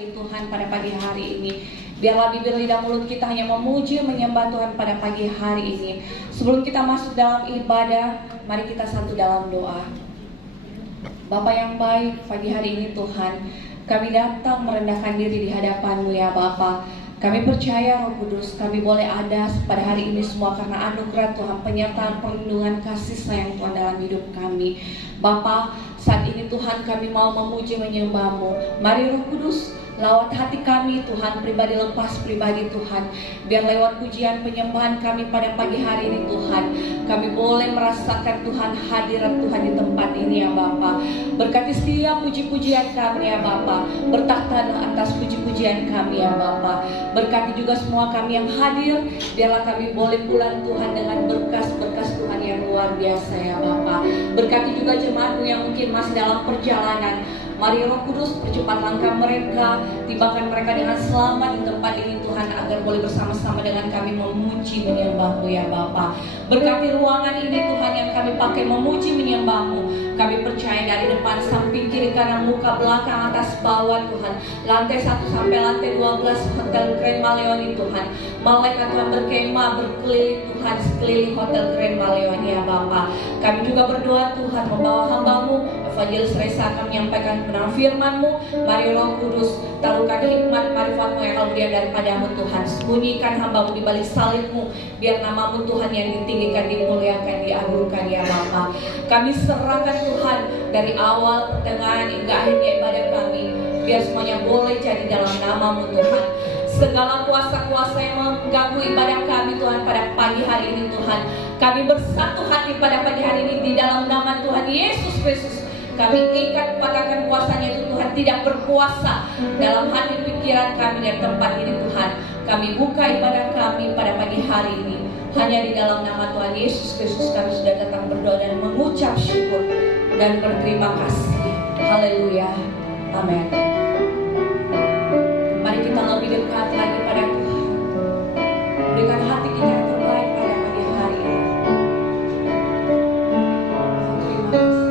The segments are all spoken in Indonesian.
bagi Tuhan pada pagi hari ini. Biarlah bibir lidah mulut kita hanya memuji menyembah Tuhan pada pagi hari ini. Sebelum kita masuk dalam ibadah, mari kita satu dalam doa. Bapa yang baik, pagi hari ini Tuhan, kami datang merendahkan diri di hadapan-Mu ya Bapa. Kami percaya Roh Kudus, kami boleh ada pada hari ini semua karena anugerah Tuhan, penyertaan, perlindungan, kasih sayang Tuhan dalam hidup kami. Bapa, saat ini Tuhan kami mau memuji menyembah-Mu. Mari Roh Kudus, lawat hati kami Tuhan, pribadi lepas pribadi Tuhan. Biar lewat pujian penyembahan kami pada pagi hari ini Tuhan, kami boleh merasakan Tuhan hadirat Tuhan di tempat ini ya Bapa. Berkati setiap puji-pujian kami ya Bapa. Bertakhtalah atas puji-pujian kami ya Bapa. Berkati juga semua kami yang hadir. Biarlah kami boleh pulang Tuhan dengan berkas-berkas Tuhan yang luar biasa ya Bapa. Berkati juga jemaat-Mu yang mungkin masih dalam perjalanan. Mari Roh Kudus percepat langkah mereka, tibakan mereka dengan selamat di tempat ini Tuhan, agar boleh bersama-sama dengan kami memuji menyembah-Mu ya Bapa. Berkati ruangan ini Tuhan yang kami pakai memuji menyembah-Mu. Kami percaya dari depan, samping, kiri, kanan, muka, belakang, atas, bawah Tuhan, lantai 1 sampai lantai 12 Hotel Grand Maleoni Tuhan. Malaikat Tuhan berkemah berkeliling Tuhan sekeliling Hotel Grand Maleoni ya Bapa. Kami juga berdoa Tuhan membawa hamba-Mu Evangelis Resa akan menyampaikan kebenaran firman-Mu. Mari Roh Kudus taruhkan hikmat marifat-Mu yang kemudian daripada-Mu Tuhan. Sembunyikan hamba-Mu di balik salib-Mu, biar nama-Mu Tuhan yang ditinggikan, dimuliakan, diagungkan ya Bapa. Kami serahkan Tuhan dari awal, pertengahan hingga akhirnya ibadah kami, biar semuanya boleh jadi dalam nama-Mu Tuhan. Segala kuasa-kuasa yang mengganggu ibadah kami Tuhan pada pagi hari ini Tuhan, kami bersatu hati pada pagi hari ini di dalam nama Tuhan Yesus Kristus. Kami ikat patahkan kuasanya itu Tuhan, tidak berkuasa dalam hati pikiran kami dan tempat ini Tuhan. Kami buka ibadah kami pada pagi hari ini hanya di dalam nama Tuhan Yesus Kristus. Kami sudah datang berdoa dan mengucap syukur dan berterima kasih. Haleluya, amin. Mari kita lebih dekat lagi pada Tuhan. Berikan hati kita yang terbaik pada pagi hari ini. Terima kasih.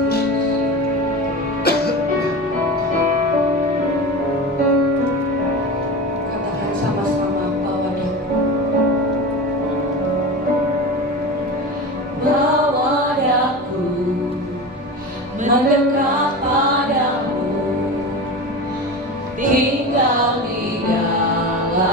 Katakan sama-sama, bawa dia. Bawa daku mendekat padamu, tinggal di dalam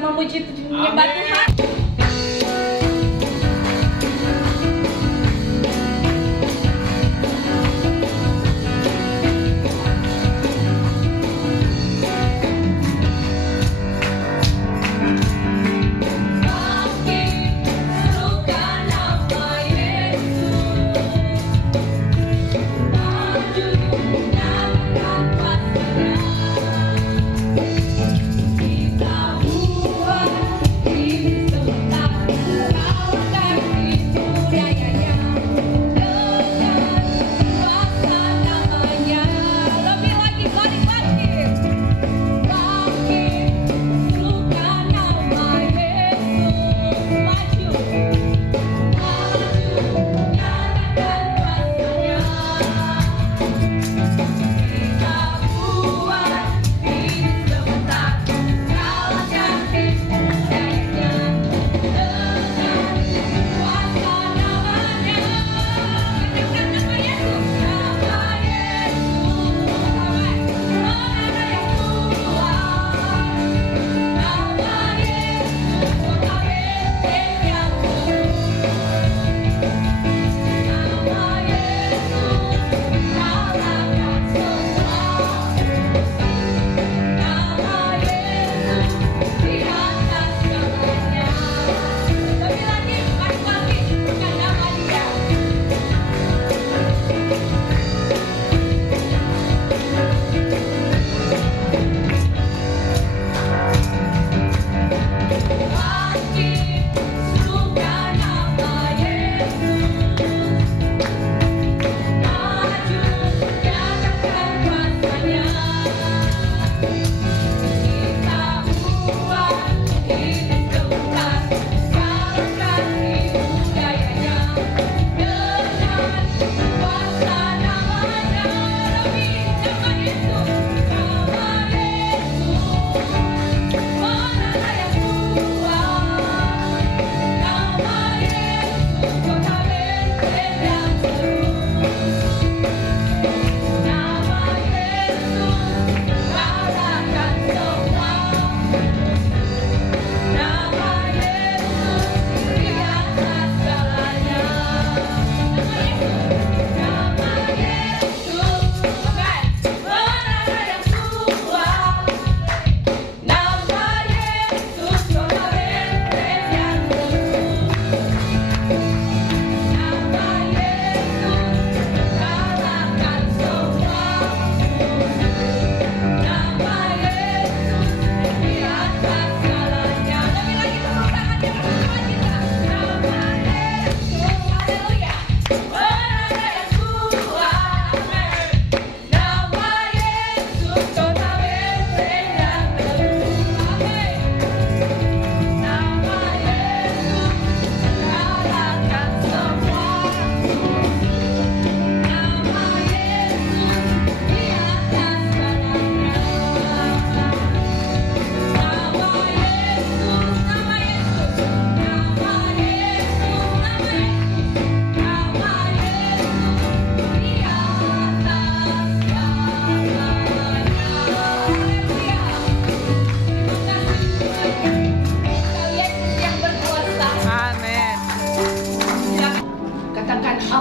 memuji menyembah Tuhan. Kita buat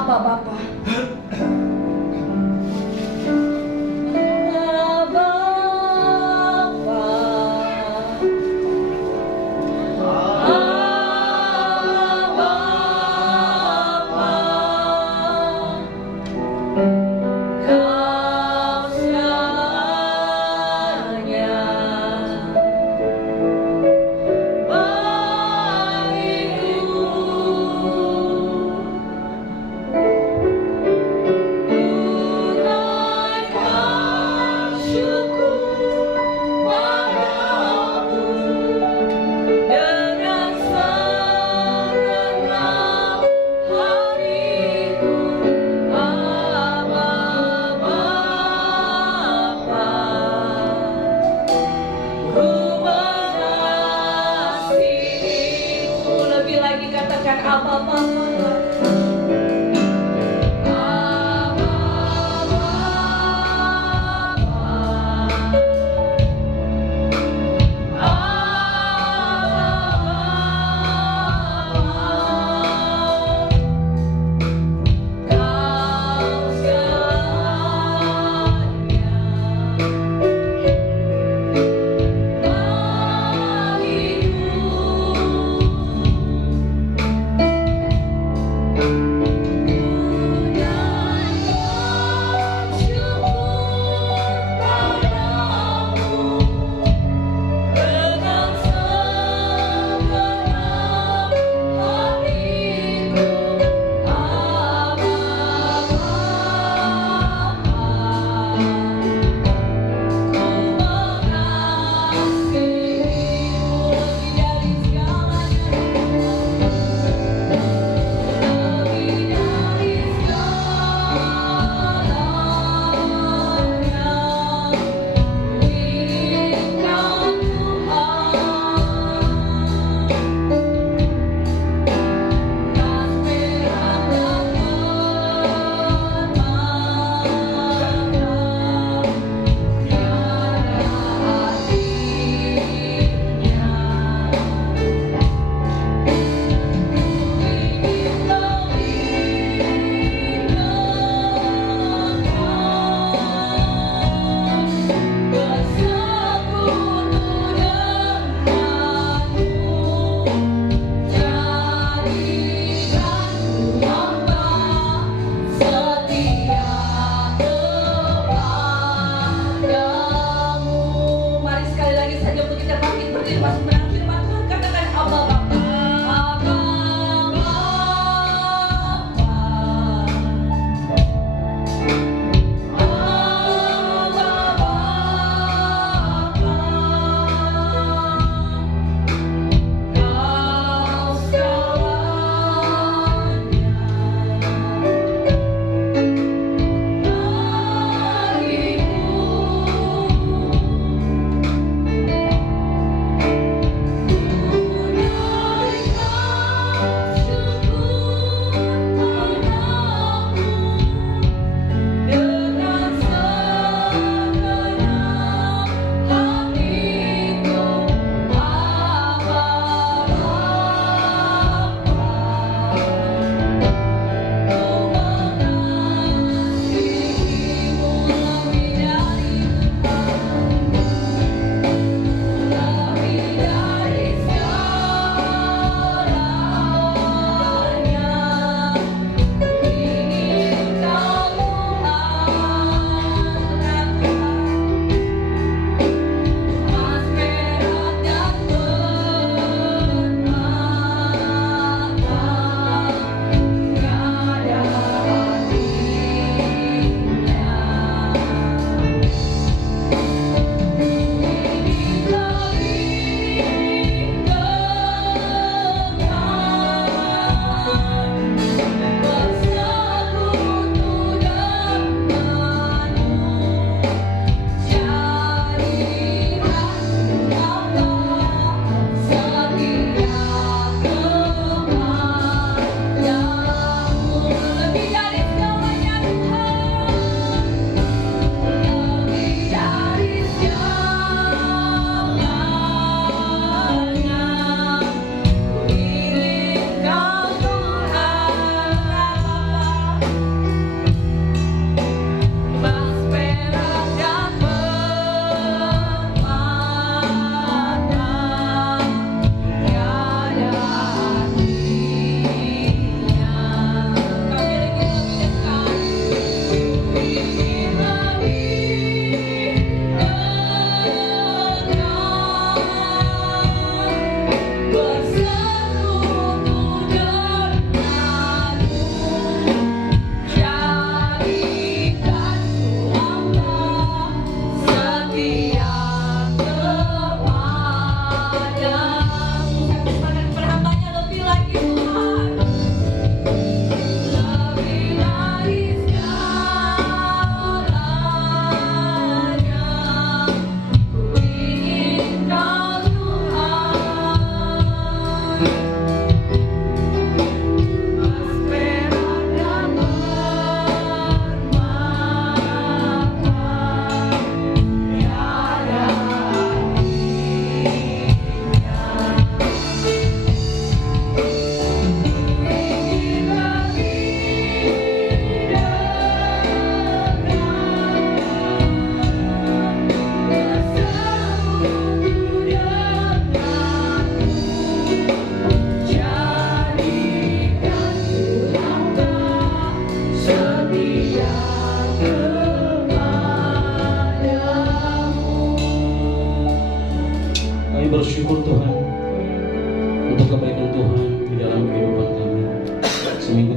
Abba Bapa.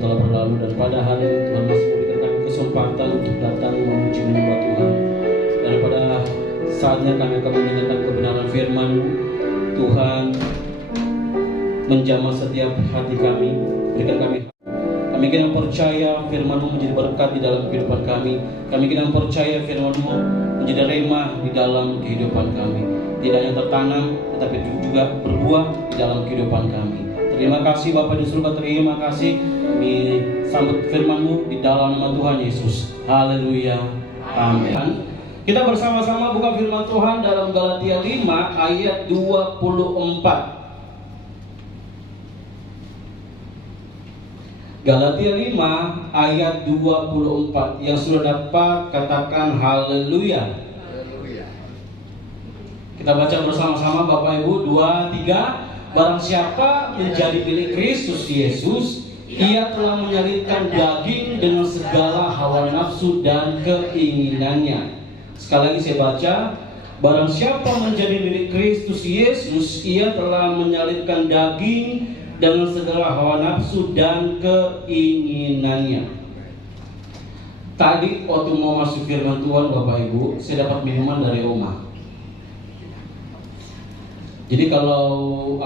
telah berlalu, dan pada hari ini Tuhan masih memberikan kami kesempatan untuk datang memuji menyembah Tuhan. Dan pada saatnya kami akan mendengarkan kebenaran firman-Mu. Tuhan, menjamah setiap hati kami, berikan kami kena percaya firman-Mu menjadi berkat di dalam kehidupan kami. Kami kena percaya firman-Mu menjadi remah di dalam kehidupan kami. Tidak hanya tertanam, tetapi juga berbuah di dalam kehidupan kami. Terima kasih Bapa di surga, terima kasih. Kami sambut firman-Mu di dalam nama Tuhan Yesus. Haleluya. Amin. Kita bersama-sama buka firman Tuhan dalam Galatia 5 ayat 24. Galatia 5 ayat 24. Yang sudah dapat katakan haleluya. Kita baca bersama-sama Bapak Ibu. 2, 3. Barang siapa menjadi milik Kristus Yesus, ia telah menyalibkan daging dengan segala hawa nafsu dan keinginannya. Sekali lagi saya baca. Barang siapa menjadi milik Kristus Yesus, ia telah menyalibkan daging dengan segala hawa nafsu dan keinginannya. Tadi waktu mau masuk firman Tuhan Bapak Ibu, saya dapat minuman dari Oma. Jadi kalau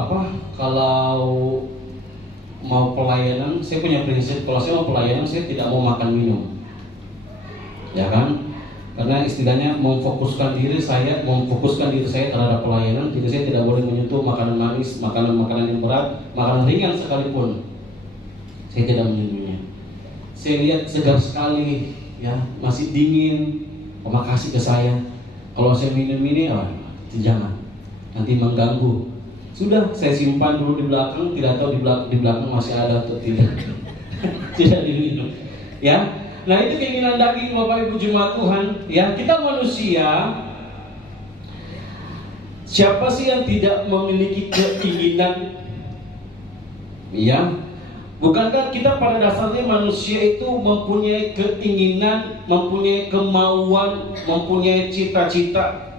mau pelayanan, saya punya prinsip, kalau saya mau pelayanan saya tidak mau makan minum, ya kan? Karena istilahnya memfokuskan diri saya terhadap pelayanan. Jadi saya tidak boleh menyentuh makanan manis, makanan yang berat, makanan ringan sekalipun. Saya tidak menyentuhnya. Saya lihat segar sekali, ya masih dingin. Makasih ke saya. Kalau saya minum ini, jangan. Nanti mengganggu. Sudah saya simpan dulu di belakang. Tidak tahu di belakang masih ada atau tidak. Tidak diminum. Ya. Nah itu keinginan daging Bapak Ibu jemaat Tuhan. Ya, kita manusia. Siapa sih yang tidak memiliki keinginan? Ya, bukankah kita pada dasarnya manusia itu mempunyai keinginan, mempunyai kemauan, mempunyai cita-cita.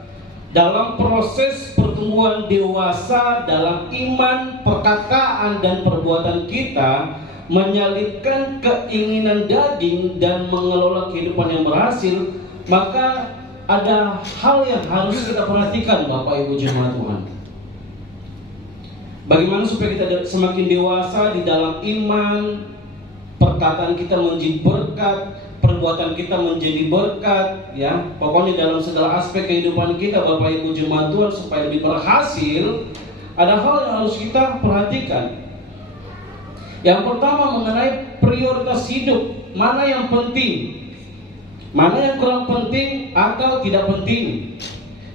Dalam proses pertumbuhan dewasa dalam iman, perkataan dan perbuatan kita, menyalibkan keinginan daging dan mengelola kehidupan yang berhasil, maka ada hal yang harus kita perhatikan Bapak Ibu jemaat Tuhan. Bagaimana supaya kita semakin dewasa di dalam iman, perkataan kita menjadi berkat, perbuatan kita menjadi berkat, ya. Pokoknya dalam segala aspek kehidupan kita Bapak Ibu jemaat Tuhan supaya lebih berhasil, ada hal yang harus kita perhatikan. Yang pertama mengenai prioritas hidup, mana yang penting, mana yang kurang penting atau tidak penting.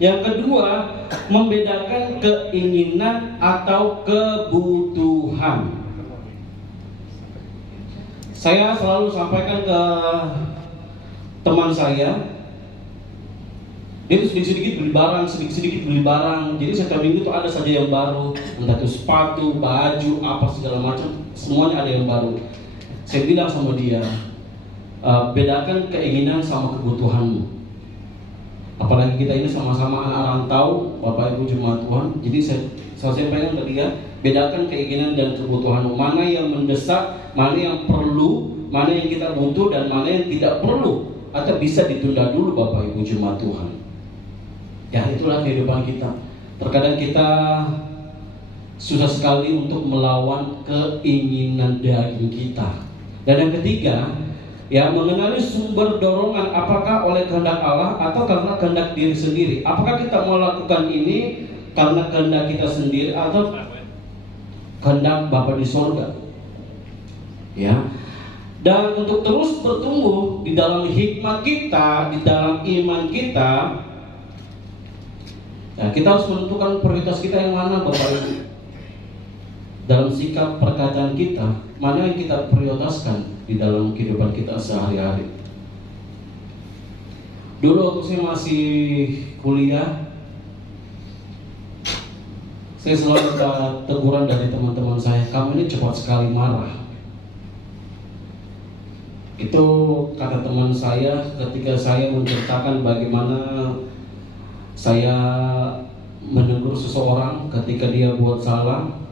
Yang kedua, membedakan keinginan atau kebutuhan. Saya selalu sampaikan ke teman saya, dia itu sedikit-sedikit beli barang, jadi setiap minggu itu ada saja yang baru, entah itu sepatu, baju, apa segala macam, semuanya ada yang baru. Saya bilang sama dia, bedakan keinginan sama kebutuhanmu. Apalagi kita ini sama-sama anak rantau, Bapak Ibu jemaat Tuhan. Jadi saya sampaikan ke dia, bedakan keinginan dan kebutuhanmu. Mana yang mendesak, mana yang perlu, mana yang kita butuh, dan mana yang tidak perlu atau bisa ditunda dulu Bapak Ibu jemaat Tuhan. Ya itulah kehidupan kita. Terkadang kita susah sekali untuk melawan keinginan daging kita. Dan yang ketiga, ya mengenali sumber dorongan, apakah oleh kehendak Allah atau karena kehendak diri sendiri. Apakah kita mau lakukan ini karena kehendak kita sendiri atau kehendak Bapa di sorga. Ya. Dan untuk terus bertumbuh di dalam hikmat kita, di dalam iman kita, ya, kita harus menentukan prioritas kita yang mana Bapak Ibu. Dalam sikap perkataan kita, mana yang kita prioritaskan di dalam kehidupan kita sehari-hari. Dulu waktu saya masih kuliah, saya selalu dapat teguran dari teman-teman saya, kamu ini cepat sekali marah. Itu kata teman saya ketika saya menceritakan bagaimana saya menegur seseorang ketika dia buat salah.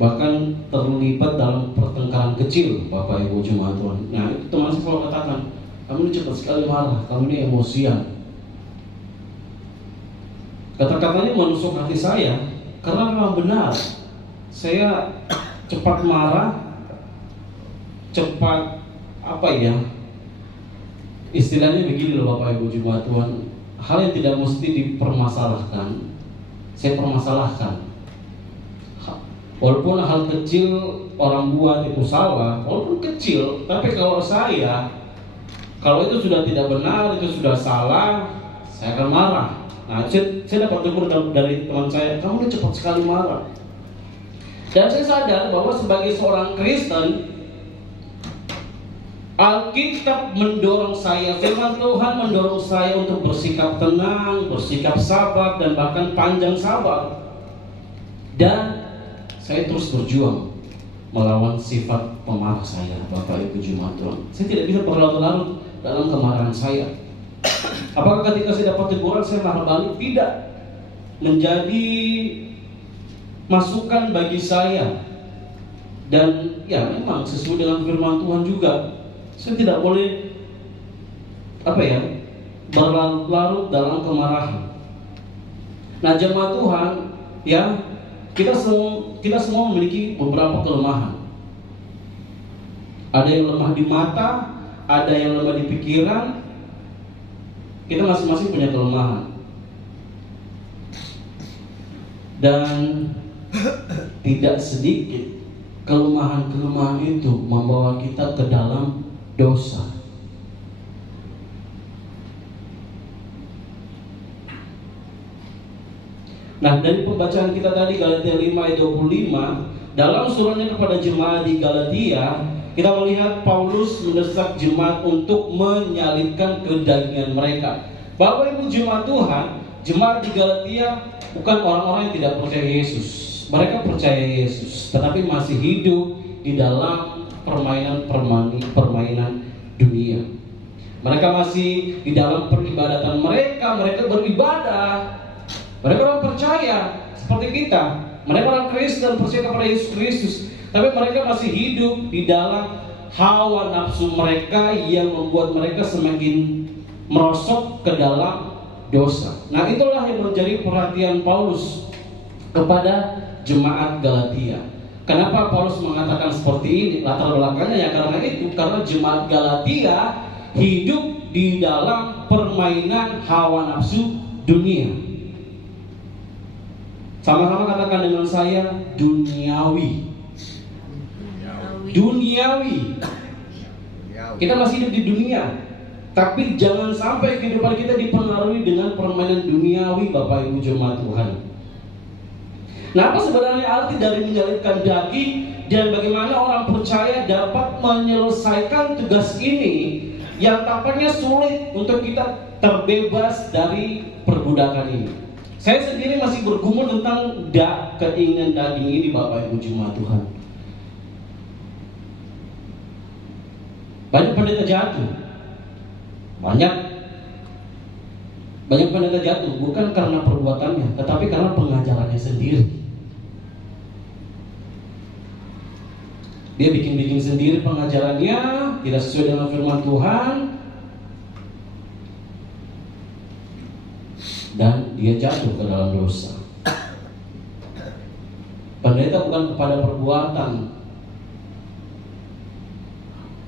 bahkan terlibat dalam pertengkaran kecil, Bapak Ibu jemaat Tuhan. Nah, itu teman saya selalu katakan, kamu ini cepat sekali marah, kamu ini emosian. Kata-katanya menusuk hati saya, karena memang benar. Saya cepat marah, cepat istilahnya begini loh Bapak Ibu jemaat Tuhan. Hal yang tidak mesti dipermasalahkan, saya permasalahkan. Walaupun hal kecil orang buat itu salah, walaupun kecil, tapi kalau itu sudah tidak benar, itu sudah salah, saya akan marah. Nah, saya dapat tegur dari teman saya, kamu ini cepat sekali marah. Dan saya sadar bahwa sebagai seorang Kristen, Alkitab mendorong saya, firman Tuhan mendorong saya untuk bersikap tenang, bersikap sabar, dan bahkan panjang sabar. Dan saya terus berjuang melawan sifat pemarah saya, Bapak Ibu jemaat Tuhan. Saya tidak bisa berlarut-larut dalam kemarahan saya. Apakah ketika saya dapat teguran saya marah balik? Tidak. Menjadi masukan bagi saya. Dan ya memang sesuai dengan firman Tuhan juga. Saya tidak boleh berlarut-larut dalam kemarahan. Nah, jemaat Tuhan, ya, kita semua memiliki beberapa kelemahan. Ada yang lemah di mata, ada yang lemah di pikiran. Kita masing-masing punya kelemahan. Dan tidak sedikit kelemahan-kelemahan itu membawa kita ke dalam dosa. Nah, dari pembacaan kita tadi Galatia 5 ayat 25, dalam suratnya kepada jemaat di Galatia, kita melihat Paulus mendesak jemaat untuk menyalibkan kedagingan mereka. Bapak Ibu jemaat Tuhan, jemaat di Galatia bukan orang-orang yang tidak percaya Yesus. Mereka percaya Yesus, tetapi masih hidup di dalam permainan dunia. Mereka masih di dalam peribadatan mereka beribadah. Mereka orang percaya seperti kita. Mereka orang Kristen percaya kepada Yesus Kristus. Tapi mereka masih hidup di dalam hawa nafsu mereka yang membuat mereka semakin merosot ke dalam dosa. Nah, itulah yang menjadi perhatian Paulus kepada jemaat Galatia. Kenapa Paulus mengatakan seperti ini? Latar belakangnya ya karena jemaat Galatia hidup di dalam permainan hawa nafsu dunia. Sama-sama katakan dengan saya, duniawi. Kita masih hidup di dunia, tapi jangan sampai kehidupan kita dipengaruhi dengan permainan duniawi, Bapak Ibu jemaat Tuhan. Nah, apa sebenarnya arti dari menyalibkan daging dan bagaimana orang percaya dapat menyelesaikan tugas ini yang tampaknya sulit untuk kita terbebas dari perbudakan ini? Saya sendiri masih bergumul tentang keinginan daging ini, Bapak Ibu jemaat Tuhan. Banyak pendeta jatuh. Banyak pendeta jatuh bukan karena perbuatannya, tetapi karena pengajarannya sendiri. Dia bikin sendiri pengajarannya, tidak sesuai dengan firman Tuhan, dan dia jatuh ke dalam dosa. Pendeta bukan kepada perbuatan,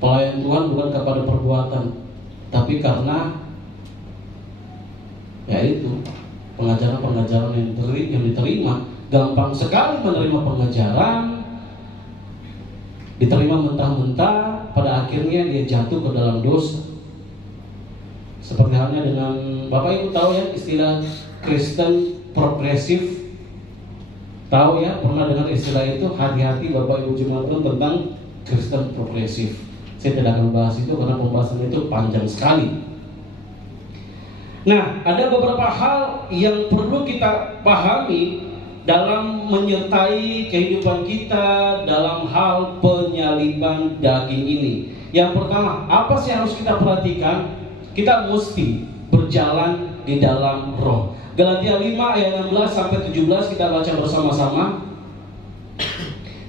pelayan Tuhan bukan kepada perbuatan, tapi karena yaitu pengajaran-pengajaran yang diterima. Gampang sekali menerima pengajaran, diterima mentah-mentah, pada akhirnya dia jatuh ke dalam dosa. Seperti halnya dengan Bapak Ibu tahu ya istilah Kristen progresif. Tahu ya, pernah dengar istilah itu? Hati-hati Bapak Ibu jemaat tentang Kristen progresif. Saya tidak akan bahas itu karena pembahasan itu panjang sekali. Nah, ada beberapa hal yang perlu kita pahami dalam menyertai kehidupan kita dalam hal penyaliban daging ini. Yang pertama, apa sih yang harus kita perhatikan? Kita mesti berjalan di dalam roh. Galatia 5 ayat 16 sampai 17 kita baca bersama-sama.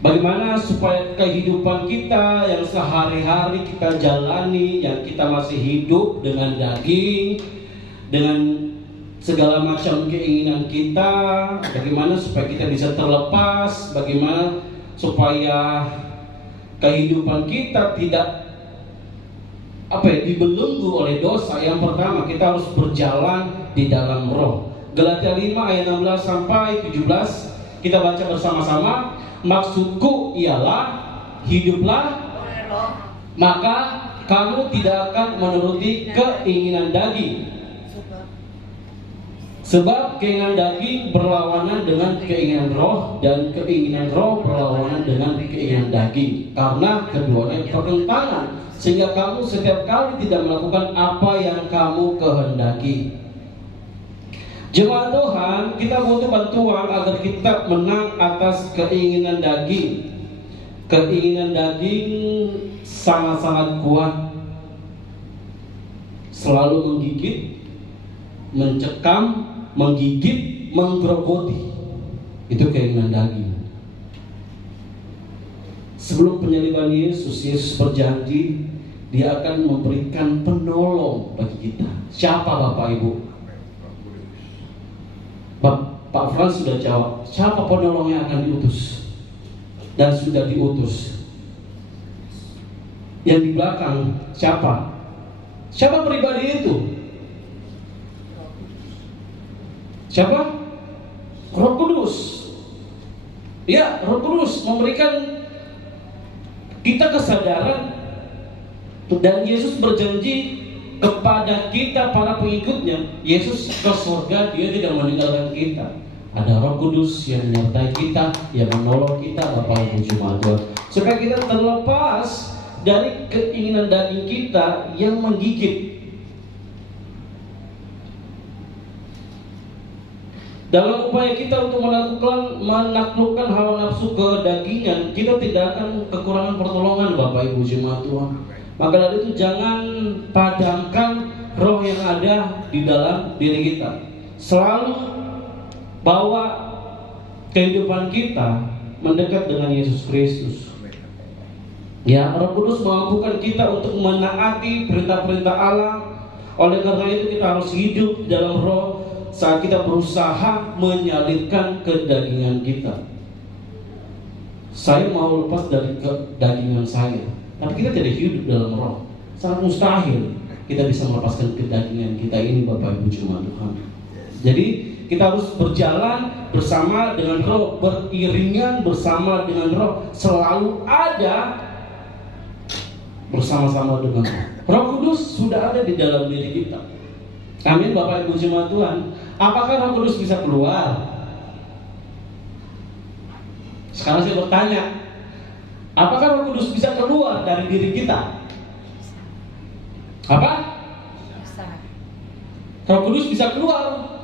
Bagaimana supaya kehidupan kita yang sehari-hari kita jalani, yang kita masih hidup dengan daging, dengan segala macam keinginan kita, bagaimana supaya kita bisa terlepas, bagaimana supaya kehidupan kita tidak dibelenggu oleh dosa. Yang pertama, kita harus berjalan di dalam roh. Galatia 5 ayat 16 sampai 17 kita baca bersama-sama. Maksudku ialah hiduplah, maka kamu tidak akan menuruti keinginan daging. Sebab keinginan daging berlawanan dengan keinginan roh, dan keinginan roh berlawanan dengan keinginan daging. Karena keduanya bertentangan, sehingga kamu setiap kali tidak melakukan apa yang kamu kehendaki. Jemaat Tuhan, kita butuh bantuan agar kita menang atas keinginan daging. Keinginan daging sangat-sangat kuat, selalu menggigit, mencekam, menggigit, menggerogoti. Itu keinginan daging. Sebelum penyaliban Yesus, Yesus berjanji Dia akan memberikan penolong bagi kita. Siapa Bapak Ibu? Pak Frans sudah jawab, siapa penolong yang akan diutus? Dan sudah diutus. Yang di belakang siapa? Siapa pribadi itu? Siapa? Roh Kudus. Ya, Roh Kudus memberikan kita kesadaran. Dan Yesus berjanji kepada kita para pengikutnya. Yesus ke surga, Dia tidak meninggalkan kita. Ada Roh Kudus yang menyertai kita, yang menolong kita, Bapak Ibu Jemaat Tuhan, supaya kita terlepas dari keinginan daging kita yang menggigit. Dalam upaya kita untuk menaklukkan hawa nafsu kedagingan, kita tidak akan kekurangan pertolongan, Bapak Ibu Jemaat Tuhan. Maka dari itu jangan padamkan roh yang ada di dalam diri kita. Selalu bawa kehidupan kita mendekat dengan Yesus Kristus. Ya, Roh Kudus memampukan kita untuk menaati perintah-perintah Allah. Oleh karena itu kita harus hidup dalam roh saat kita berusaha menyalibkan kedagingan kita. Saya mau lepas dari kedagingan saya, tapi kita tidak hidup dalam roh. Sangat mustahil kita bisa melepaskan kedagingan kita ini, Bapak Ibu Jemaat Tuhan. Jadi kita harus berjalan bersama dengan roh, beriringan bersama dengan roh, selalu ada bersama-sama dengan roh. Roh Kudus sudah ada di dalam diri kita. Amin, Bapak Ibu Jemaat Tuhan. Apakah Roh Kudus bisa keluar? Sekarang saya bertanya, apakah Roh Kudus bisa keluar dari diri kita? Apa? Roh Kudus bisa keluar?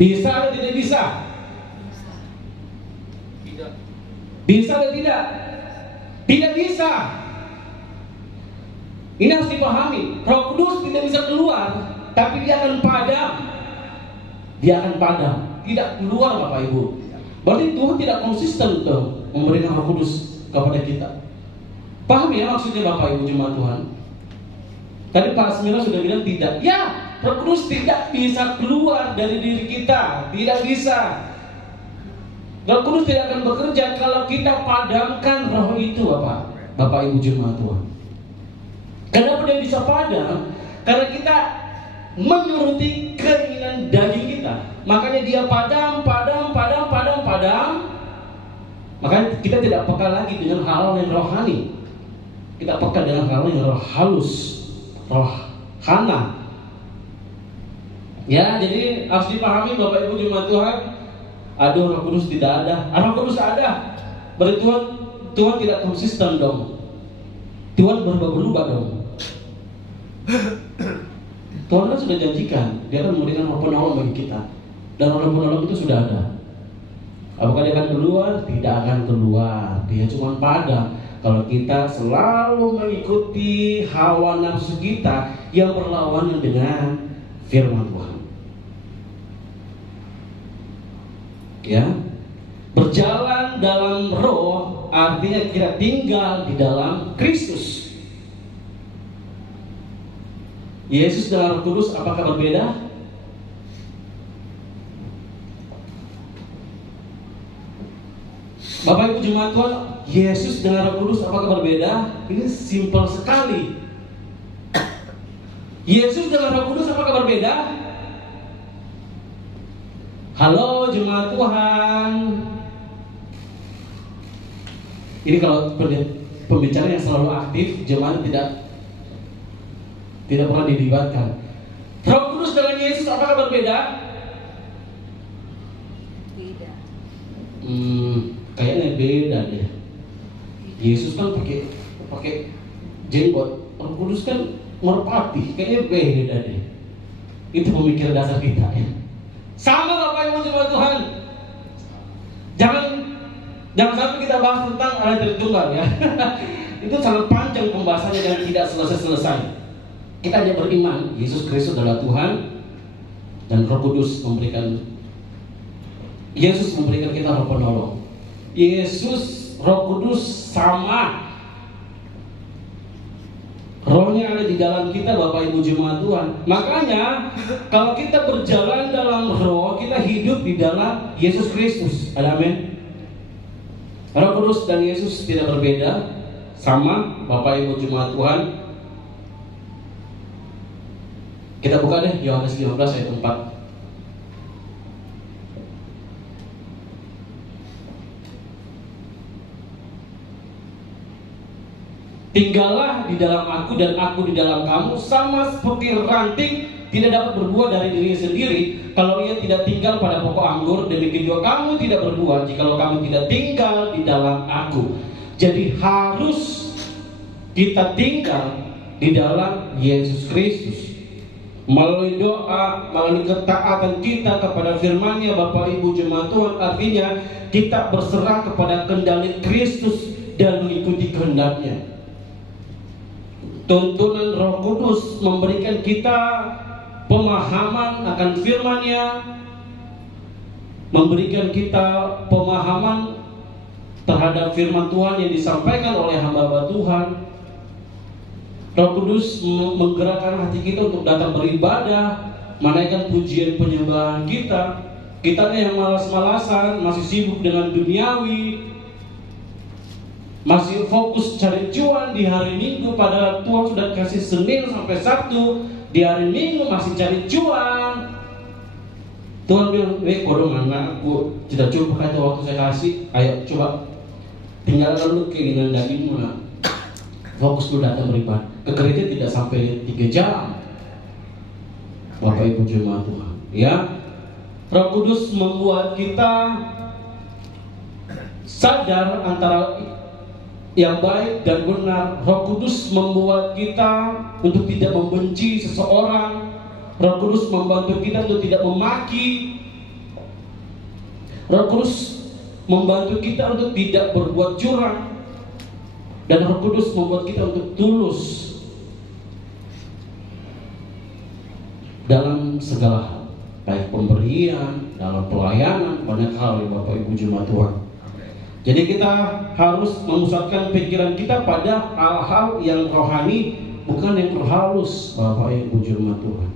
Bisa atau tidak bisa? Tidak. Bisa atau tidak? Tidak bisa. Ini harus dipahami. Roh Kudus tidak bisa keluar, tapi dia akan padam. Dia akan padam, tidak keluar, Bapak Ibu. Berarti Tuhan tidak konsisten tuh memberikan Roh Kudus kepada kita. Paham ya maksudnya, Bapak Ibu Jemaat Tuhan? Tadi Pak Asmira sudah bilang tidak. Ya, Roh Kudus tidak bisa keluar dari diri kita, tidak bisa. Roh Kudus tidak akan bekerja kalau kita padamkan roh itu, Bapak Ibu Jemaat Tuhan. Kenapa dia bisa padam? Karena kita menuruti keinginan daging kita. Makanya dia padam. Makanya kita tidak peka lagi dengan hal yang rohani. Kita peka dengan hal yang roh halus, rohana. Ya, jadi harus dipahami, Bapak Ibu Jemaat Tuhan. Aduh, Roh Kudus tidak ada. Roh Kudus ada. Berarti Tuhan tidak konsisten dong. Tuhan berubah-ubah dong. Tuhan kan sudah janjikan Dia akan memberikan roh penolong bagi kita. Dan roh penolong itu sudah ada. Apakah dia akan keluar? Tidak akan keluar. Dia cuma padam kalau kita selalu mengikuti hawa nafsu kita yang berlawanan dengan firman Tuhan. Ya, berjalan dalam roh artinya kita tinggal di dalam Kristus. Yesus dengan Roh Kudus apakah berbeda? Bapak Ibu Jemaat Tuhan, Yesus dengan Roh Kudus apakah berbeda? Ini simpel sekali. Yesus dengan Roh Kudus apakah berbeda? Halo Jemaat Tuhan. Ini kalau pembicara yang selalu aktif, jemaat tidak pernah dilibatkan. Roh Kudus dengan Yesus apakah berbeda? Beda. Kayaknya beda deh. Yesus kan pakai jenggot, Roh Kudus kan merpati, kayaknya beda deh. Itu pemikiran dasar kita ya. Sama Bapak Ibu Jemaat Tuhan. Jangan sampai kita bahas tentang Allah Tritunggal ya. Itu sangat panjang pembahasannya dan tidak selesai-selesai. Kita hanya beriman Yesus Kristus adalah Tuhan dan Roh Kudus Yesus memberikan kita Roh Penolong. Yesus, Roh Kudus sama. Rohnya ada di dalam kita Bapak Ibu Jemaat Tuhan. Makanya kalau kita berjalan dalam roh, kita hidup di dalam Yesus Kristus. Amin. Roh Kudus dan Yesus tidak berbeda, sama Bapak Ibu Jemaat Tuhan. Kita buka deh Yohanes 15 ayat 4. Tinggallah di dalam aku dan aku di dalam kamu, sama seperti ranting tidak dapat berbuah dari dirinya sendiri kalau ia tidak tinggal pada pokok anggur, demikian juga kamu tidak berbuah jikalau kamu tidak tinggal di dalam aku. Jadi harus kita tinggal di dalam Yesus Kristus melalui doa, melalui ketaatan kita kepada firman-Nya Bapak Ibu Jemaat Tuhan. Artinya kita berserah kepada kendali Kristus dan mengikuti kehendak-Nya. Tuntunan Roh Kudus memberikan kita pemahaman akan firman-Nya, memberikan kita pemahaman terhadap firman Tuhan yang disampaikan oleh hamba-hamba Tuhan. Roh Kudus menggerakkan hati kita untuk datang beribadah, menaikkan pujian penyembahan kita. Kita yang malas-malasan, masih sibuk dengan duniawi, masih fokus cari cuan di hari Minggu, padahal Tuhan sudah kasih Senin sampai Sabtu. Di hari Minggu masih cari cuan. Tuhan bilang, kodoh mana aku tidak cukup pakai waktu saya kasih. Ayo coba tinggalkan dulu keinginan dagingmu lah. Fokus dulu datang beribadah. Ke gereja tidak sampai 3 jam. Bapak Ibu Jemaat Tuhan, ya. Roh Kudus membuat kita sadar antara yang baik dan benar. Roh Kudus membuat kita untuk tidak membenci seseorang. Roh Kudus membantu kita untuk tidak memaki. Roh Kudus membantu kita untuk tidak berbuat curang. Dan Roh Kudus membuat kita untuk tulus dalam segala hal, baik pemberian, dalam pelayanan, banyak hal ya Bapak Ibu Jemaat Tuhan. Jadi kita harus memusatkan pikiran kita pada hal-hal yang rohani, bukan yang terhalus Bapak Ibu Jemaat Tuhan.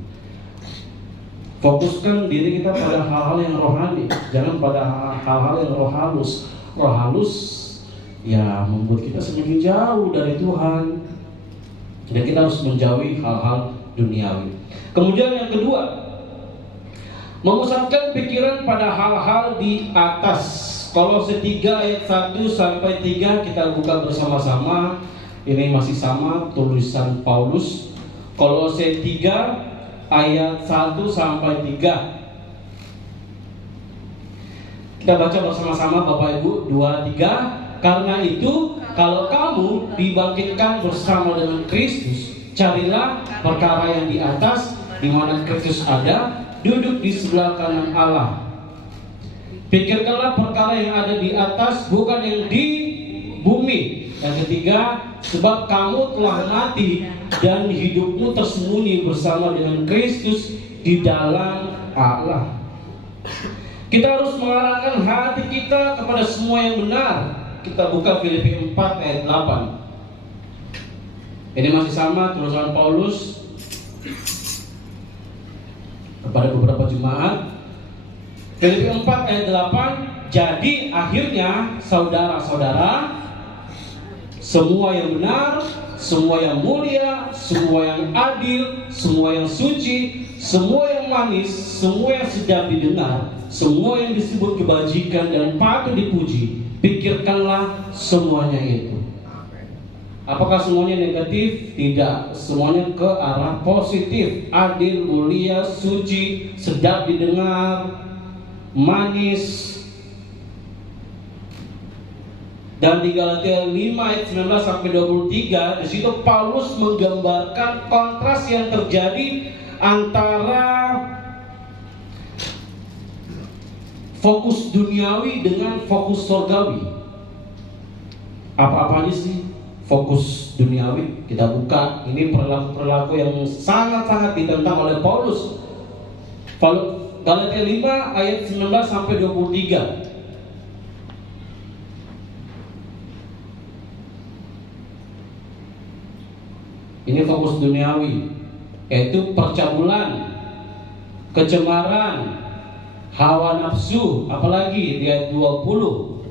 Fokuskan diri kita pada hal-hal yang rohani, jangan pada hal-hal yang roh halus. Roh halus ya membuat kita semakin jauh dari Tuhan. Dan kita harus menjauhi hal-hal duniawi. Kemudian yang kedua, memusatkan pikiran pada hal-hal di atas. Kolose 3 ayat 1 sampai 3 kita buka bersama-sama. Ini masih sama tulisan Paulus. Kolose 3 ayat 1 sampai 3. Kita baca bersama-sama Bapak Ibu, 2, 3. Karena itu kalau kamu dibangkitkan bersama dengan Kristus, carilah perkara yang di atas, di mana Kristus ada, duduk di sebelah kanan Allah. Pikirkanlah perkara yang ada di atas, bukan yang di bumi. Yang ketiga, sebab kamu telah mati dan hidupmu tersembunyi bersama dengan Kristus di dalam Allah. Kita harus mengarahkan hati kita kepada semua yang benar. Kita buka Filipi 4 ayat 8. Ini masih sama tulisan Paulus kepada beberapa jemaat. Filipi 4 ayat 8. Jadi akhirnya saudara-saudara, semua yang benar, semua yang mulia, semua yang adil, semua yang suci, semua yang manis, semua yang sedap didengar, semua yang disebut kebajikan dan patut dipuji, pikirkanlah semuanya itu. Apakah semuanya negatif? Tidak, semuanya ke arah positif. Adil, mulia, suci, sedap didengar, manis. Dan di Galatia 5 ayat 19 sampai 23, di situ Paulus menggambarkan kontras yang terjadi antara fokus duniawi dengan fokus surgawi. Apa-apa aja sih fokus duniawi? Kita buka, ini perilaku yang sangat-sangat ditentang oleh Paulus. Galatia 5 ayat 19 sampai 23. Ini fokus duniawi, yaitu percabulan, kecemaran, hawa nafsu, apalagi di ayat 20,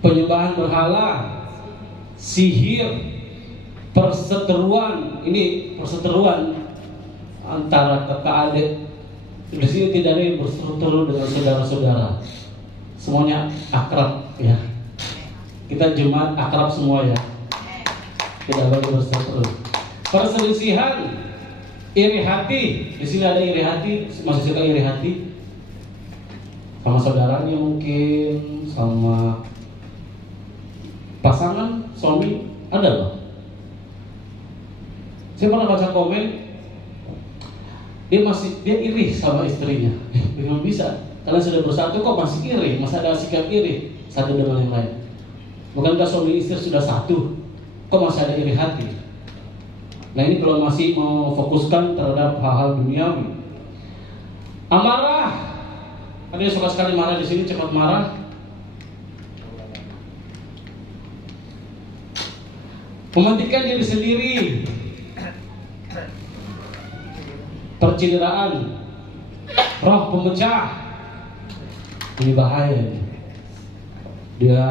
penyembahan berhala, sihir, perseteruan. Ini perseteruan antara kakak adik. Di sini tidak ada yang berseteru dengan saudara-saudara. Semuanya akrab ya. Kita jemaat akrab semua ya. Tidak boleh berseteru. Perselisihan, iri hati. Di sini ada iri hati, masih suka iri hati sama saudaranya mungkin, sama pasangan, suami, ada loh. Saya pernah baca komen, dia iri sama istrinya. Belum bisa, karena sudah bersatu kok masih iri, masih ada sikap iri satu dengan yang lain. Bukankah suami istri sudah satu, kok masih ada iri hati? Nah ini kalau masih mau fokuskan terhadap hal-hal duniawi. Amarah, ada yang suka sekali marah di sini, cepat marah. Mementingkan diri sendiri, percideraan, roh pemecah. Ini bahaya. Dia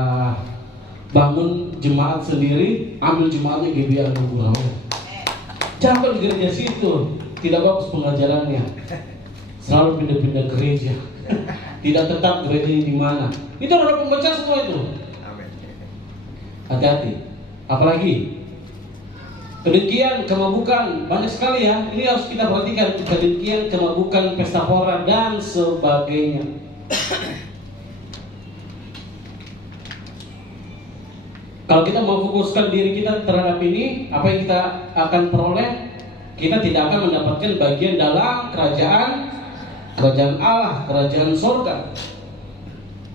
bangun jemaat sendiri, ambil jemaatnya GBA Gurau. Jangan di gereja situ, tidak bagus pengajarannya. Selalu pindah-pindah gereja, tidak tetap gerejanya di mana. Itu roh pemecah semua itu. Hati-hati. Apalagi kedengkian, kemabukan, banyak sekali ya. Ini harus kita perhatikan. Kedengkian, kemabukan, pesta pora dan sebagainya. Kalau kita mau fokuskan diri kita terhadap ini, apa yang kita akan peroleh? Kita tidak akan mendapatkan bagian dalam kerajaan Allah, kerajaan surga.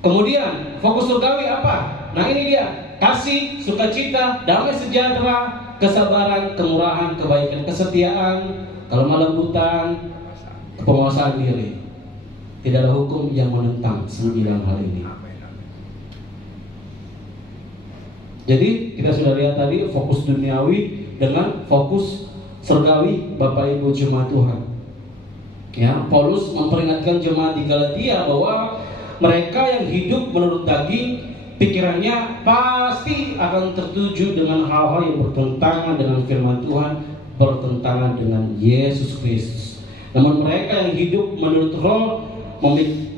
Kemudian fokus surgawi apa? Nah ini dia, kasih, sukacita, damai sejahtera, kesabaran, kemurahan, kebaikan, kesetiaan, kelemah lembutan, penguasaan diri. Tidak ada hukum yang menentang sembilan hal ini. Jadi kita sudah lihat tadi fokus duniawi dengan fokus surgawi, Bapak Ibu jemaat Tuhan. Ya, Paulus memperingatkan jemaat di Galatia bahwa mereka yang hidup menurut daging, pikirannya pasti akan tertuju dengan hal-hal yang bertentangan dengan firman Tuhan, bertentangan dengan Yesus Kristus. Namun mereka yang hidup menurut roh,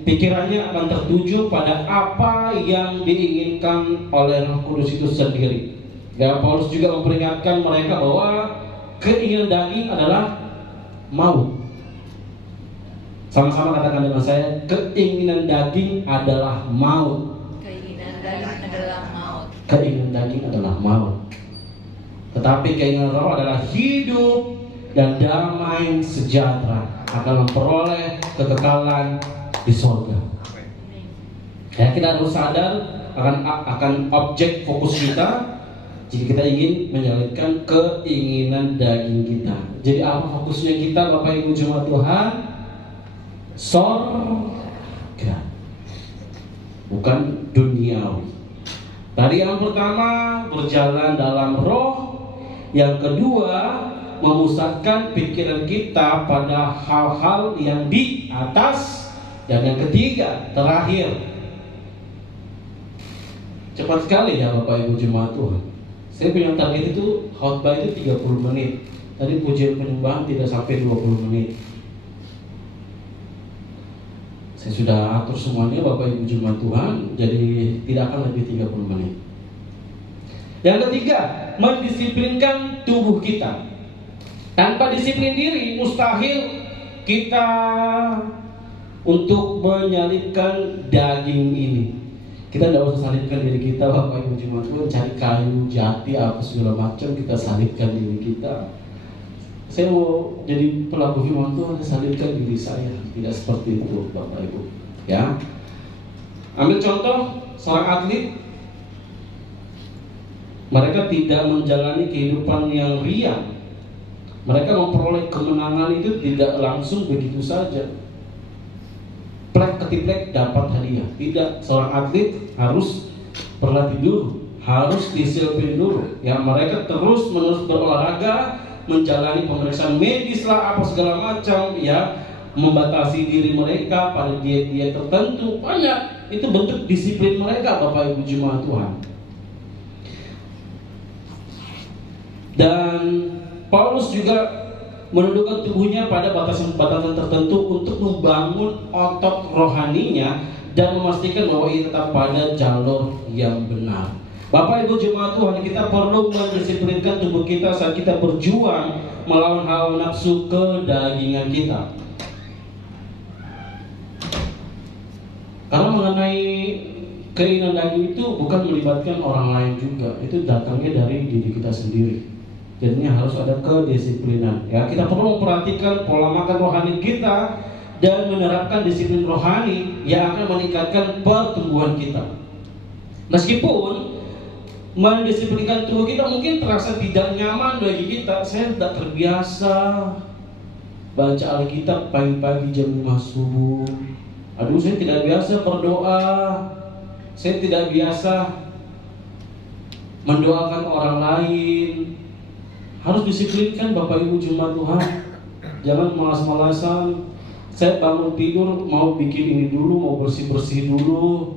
pikirannya akan tertuju pada apa yang diinginkan oleh Roh Kudus itu sendiri. Ya, Paulus juga memperingatkan mereka bahwa keinginan daging adalah maut. Sama-sama katakan dengan saya, keinginan daging adalah maut. Keinginan daging adalah maut. Keinginan daging adalah maut. Tetapi keinginan roh adalah hidup dan damai sejahtera, akan memperoleh kekekalan di surga. Ya, kita harus sadar akan objek fokus kita jika kita ingin menyalurkan keinginan daging kita. Jadi apa fokusnya kita, Bapak Ibu jemaat Tuhan? Sorga, bukan duniawi. Tadi yang pertama berjalan dalam roh, yang kedua memusatkan pikiran kita pada hal-hal yang di atas, dan yang ketiga terakhir, cepat sekali ya Bapak Ibu Jemaat Tuhan. Saya punya target itu khotbah itu 30 menit. Tadi pujian penyembahan tidak sampai 20 menit. Saya sudah atur semuanya Bapak Ibu Jemaat Tuhan, jadi tidak akan lebih 30 menit. Yang ketiga, mendisiplinkan tubuh kita. Tanpa disiplin diri, mustahil kita untuk menyalipkan daging ini. Kita tidak usah salibkan diri kita Bapak Ibu Jemaat Tuhan, cari kayu, jati, apa segala macam, kita salibkan diri kita. Saya mau jadi pelaku firman Tuhan, salibkan diri saya. Tidak seperti itu Bapak Ibu. Ya. Ambil contoh seorang atlet. Mereka tidak menjalani kehidupan yang riang. Mereka memperoleh kemenangan itu tidak langsung begitu saja. Plek ketiplek dapat hadiah. Tidak, seorang atlet harus berlatih dulu, harus disiplin dulu. Ya, mereka terus menerus berolahraga, menjalani pemeriksaan medis lah, apa segala macam, ya, membatasi diri mereka pada diet-diet tertentu. Banyak, itu bentuk disiplin mereka Bapak Ibu Jemaat Tuhan. Dan Paulus juga menundukkan tubuhnya pada batasan-batasan tertentu untuk membangun otot rohaninya dan memastikan bahwa ia tetap pada jalur yang benar. Bapak Ibu Jemaat Tuhan, kita perlu mendisiplinkan tubuh kita saat kita berjuang melawan hawa nafsu kedagingan kita. Karena mengenai keinginan daging itu bukan melibatkan orang lain juga, itu datangnya dari diri kita sendiri. Jadinya harus ada kedisiplinan. Ya, kita perlu memperhatikan pola makan rohani kita dan menerapkan disiplin rohani yang akan meningkatkan pertumbuhan kita. Meskipun mendisiplinkan tubuh kita mungkin terasa tidak nyaman bagi kita. Saya tidak terbiasa baca Alkitab pagi-pagi jam 5 subuh. Aduh, saya tidak biasa berdoa. Saya tidak biasa mendoakan orang lain. Harus disiplinkan Bapak Ibu Jemaat Tuhan. Jangan malas-malasan. Saya bangun tidur mau bikin ini dulu, mau bersih-bersih dulu.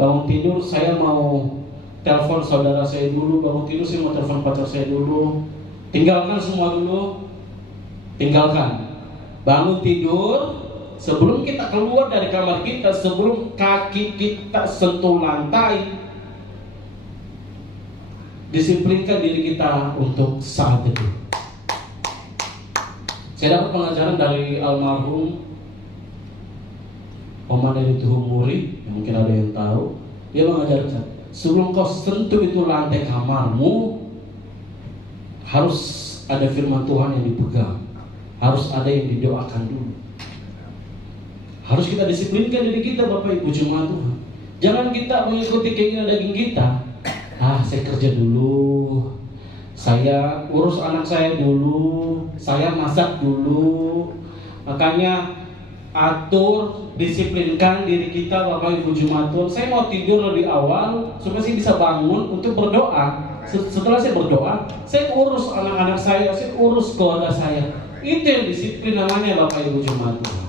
Bangun tidur saya mau telepon saudara saya dulu. Bangun tidur saya mau telepon pacar saya dulu. Tinggalkan semua dulu. Tinggalkan. Bangun tidur, sebelum kita keluar dari kamar kita, sebelum kaki kita sentuh lantai, disiplinkan diri kita untuk saat itu. Saya dapat pengajaran dari almarhum Oma dari Tuhumuri, yang mungkin ada yang tahu. Dia mengajarkan, sebelum kau sentuh itu lantai kamarmu, harus ada firman Tuhan yang dipegang, harus ada yang didoakan dulu. Harus kita disiplinkan diri kita Bapak Ibu Jemaat Tuhan. Jangan kita mengikuti keinginan daging kita. Saya kerja dulu, saya urus anak saya dulu, saya masak dulu. Makanya atur, disiplinkan diri kita Bapak Ibu Jemaat Tuhan. Saya mau tidur lebih awal supaya saya bisa bangun untuk berdoa. Setelah saya berdoa, saya urus anak-anak saya urus keluarga saya. Itu yang disiplin namanya Bapak Ibu Jemaat Tuhan.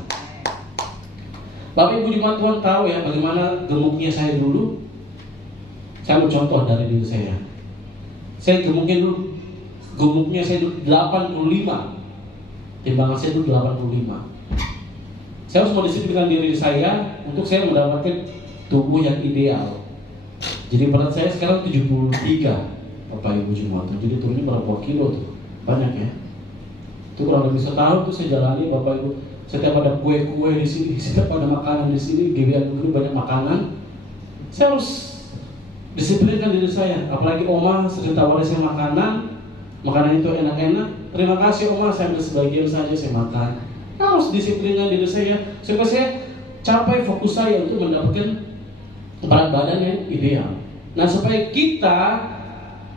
Bapak Ibu Jemaat Tuhan tahu ya bagaimana gemuknya saya dulu. Saya mau contoh dari diri saya. Saya gemuknya saya dulu 85. Timbangan saya dulu 85. Saya harus mendisiplinkan diri saya untuk saya mendapatkan tubuh yang ideal. Jadi berat saya sekarang 73, Bapak Ibu Jemaat. Jadi turunnya berapa kilo tuh? Banyak ya. Itu kurang lebih setahun tuh saya jalani Bapak Ibu. Setiap ada kue-kue di sini, setiap ada makanan di sini, GBA dulu banyak makanan. Saya harus disiplinkan diri saya. Apalagi Oma sering tawarin saya makanan itu enak-enak. Terima kasih Oma, saya ambil sebagian saja saya makan. Harus disiplinkan diri saya supaya saya capai fokus saya untuk mendapatkan berat badan yang ideal. Nah, supaya kita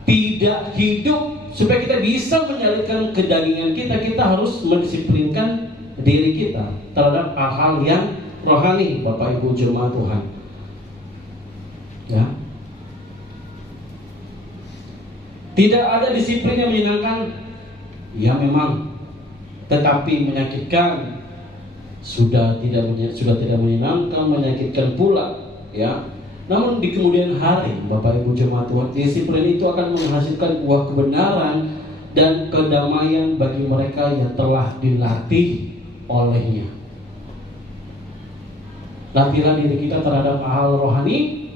tidak hidup, supaya kita bisa menyalurkan kedagingan kita, kita harus mendisiplinkan diri kita terhadap hal-hal yang rohani, Bapak Ibu jemaat Tuhan. Ya. Tidak ada disiplin yang menyenangkan, ya memang, tetapi menyakitkan. Sudah tidak menyenangkan, menyakitkan pula, ya. Namun di kemudian hari, Bapak Ibu jemaat Tuhan, disiplin itu akan menghasilkan buah kebenaran dan kedamaian bagi mereka yang telah dilatih olehnya. Latihlah diri kita terhadap hal rohani.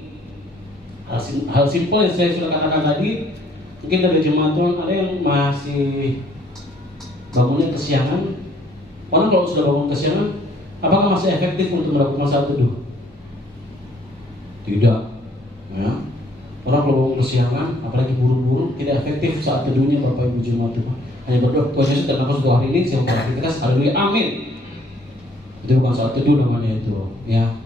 Hal simpel yang saya sudah katakan tadi. Mungkin dari jemaat Tuhan ada yang masih bangunnya kesiangan. Orang kalau sudah bangun kesiangan, apakah masih efektif untuk melakukan saat teduh? Tidak. Ya. Orang kalau bangun kesiangan, apalagi buru-buru, tidak efektif saat teduhnya, Bapak Ibu jemaat Tuhan. Hanya berdoa, Tuhan Yesus dan nafas doa hari ini, saya beraktivitas, haleluya, amin. Itu bukan saat teduh namanya itu, ya.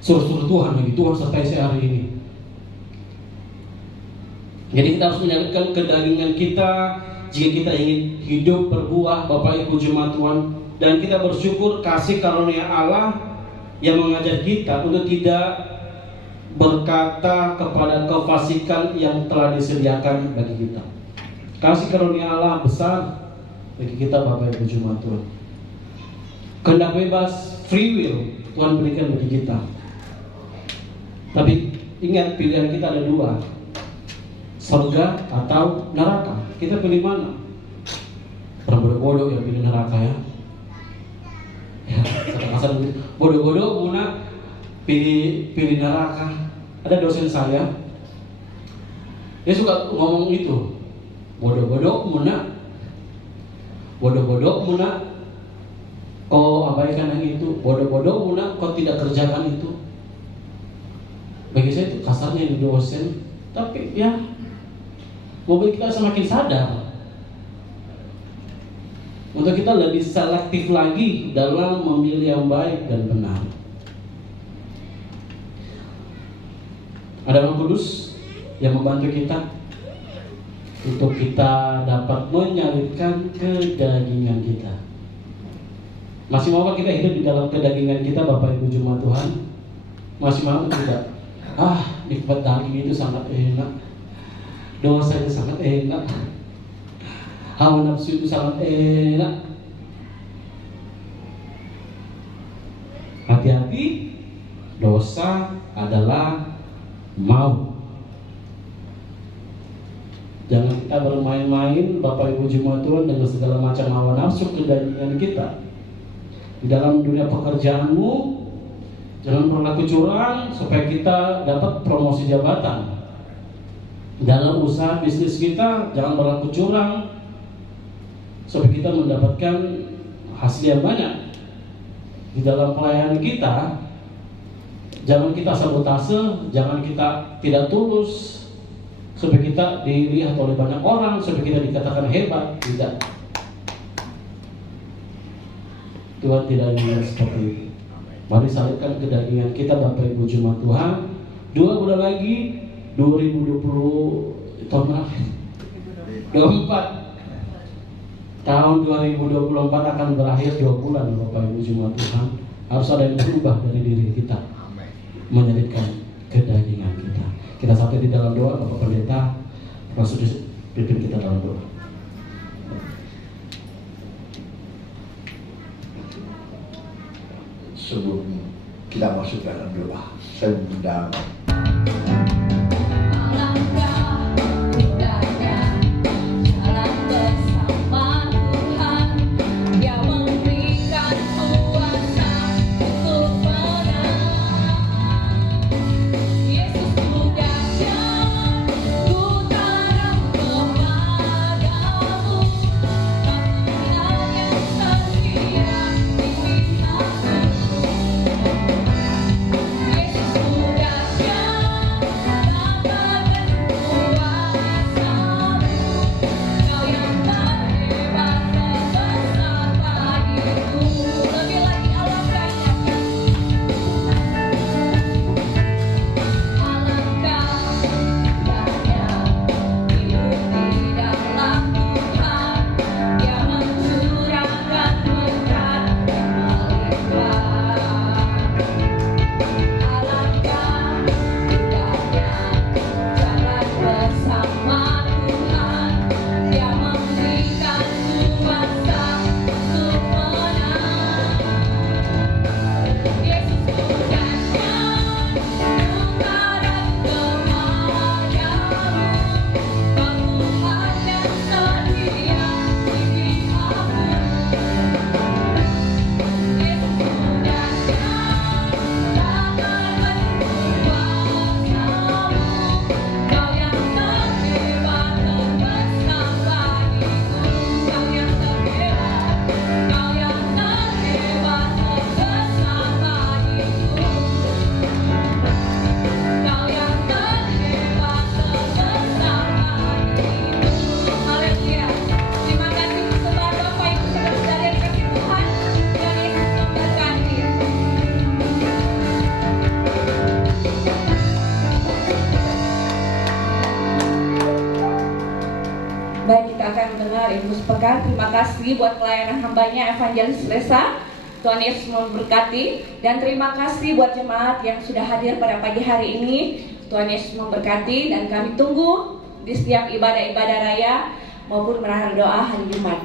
Suruh-suruh Tuhan lagi, Tuhan sertai saya hari ini. Jadi kita harus menyalurkan kedagingan kita jika kita ingin hidup berbuah, Bapak Ibu jemaat Tuhan. Dan kita bersyukur kasih karunia Allah yang mengajar kita untuk tidak berkata kepada kefasikan yang telah disediakan bagi kita. Kasih karunia Allah besar bagi kita, Bapak Ibu jemaat Tuhan. Kehendak bebas, free will Tuhan berikan bagi kita. Tapi ingat, pilihan kita ada dua, surga atau neraka. Kita pilih mana? Orang bodoh-bodoh yang pilih neraka, ya. Ya, kata-kata bodoh-bodoh muna pilih neraka. Ada dosen saya, dia suka ngomong itu, bodoh-bodoh muna kau abaikan yang itu, bodoh-bodoh muna kau tidak kerjakan itu. Bagi saya itu kasarnya ini dosen, tapi ya mobil kita semakin sadar untuk kita lebih selektif lagi dalam memilih yang baik dan benar. Ada Roh Kudus yang membantu kita untuk kita dapat menyalipkan kedagingan kita. Masih maukah kita hidup di dalam kedagingan kita, Bapak Ibu jemaat Tuhan? Masih mau tidak? Nikmat daging itu sangat enak, dosa itu sangat enak, hawa nafsu itu sangat enak. Hati-hati, dosa adalah maut. Jangan kita bermain-main, Bapak Ibu jemaat Tuhan, dengan segala macam hawa nafsu kedagingan kita. Di dalam dunia pekerjaanmu, jangan berlaku curang supaya kita dapat promosi jabatan. Dalam usaha bisnis kita, jangan berlaku curang supaya kita mendapatkan hasil yang banyak. Di dalam pelayanan kita, jangan kita sabotase, jangan kita tidak tulus supaya kita dilihat oleh banyak orang, supaya kita dikatakan hebat. Tidak. Tuhan tidak ingin seperti itu. Mari salibkan kedagingan kita, Bapak Ibu jemaat Tuhan. 2 bulan lagi 2020 tahun berapa? 24. Tahun 2024 akan berakhir 2 bulan, Bapak Ibu jemaat Tuhan. Harus ada yang berubah dari diri kita, menyalibkan kedagingan kita. Kita sampai di dalam doa, Bapak Pendeta, langsung pimpin kita dalam doa. Sebelum kita masuk dalam doa, saya mengundang Yesus kita akan mendengar Ibu sepekan. Terima kasih buat pelayanan hambanya Evangelis Resa. Tuhan Yesus memberkati. Dan terima kasih buat jemaat yang sudah hadir pada pagi hari ini. Tuhan Yesus memberkati. Dan kami tunggu di setiap ibadah-ibadah raya maupun menara doa hari Jumat.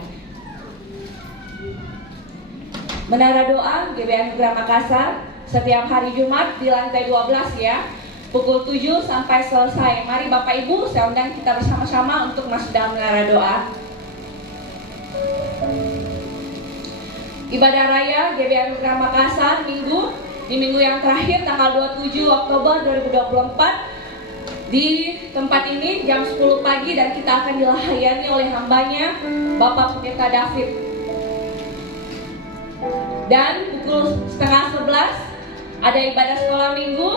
Menara doa GBI Anugerah Makassar setiap hari Jumat di lantai 12 ya, pukul 7 sampai selesai. Mari Bapak Ibu, saya undang kita bersama-sama untuk masuk dalam menara doa. Ibadah raya GBI Anugerah Makassar di minggu yang terakhir tanggal 27 Oktober 2024 di tempat ini jam 10 pagi, dan kita akan dilayani oleh hambanya Bapak Pendeta David. Dan pukul setengah 11 ada ibadah sekolah minggu.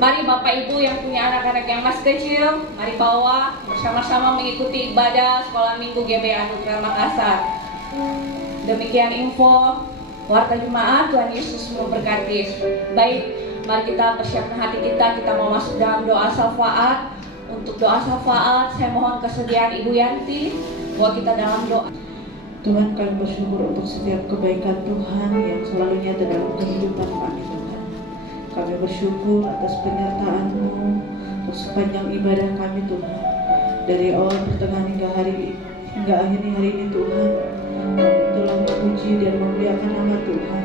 Mari Bapak Ibu yang punya anak-anak yang masih kecil, mari bawa bersama-sama mengikuti ibadah sekolah minggu GBI Anugerah Makassar. Demikian info warta jemaat. Tuhan Yesus memberkati. Baik, mari kita persiapkan hati kita mau masuk dalam doa syafaat. Untuk doa syafaat, saya mohon kesediaan Ibu Yanti bahwa kita dalam doa. Tuhan, kami bersyukur untuk setiap kebaikan Tuhan yang selalu nyata dalam kehidupan kami Tuhan. Kami bersyukur atas penyertaan-Mu untuk sepanjang ibadah kami Tuhan. Dari awal pertengahan hingga akhir hari ini Tuhan, kami telah memuji dan memuliakan nama Tuhan.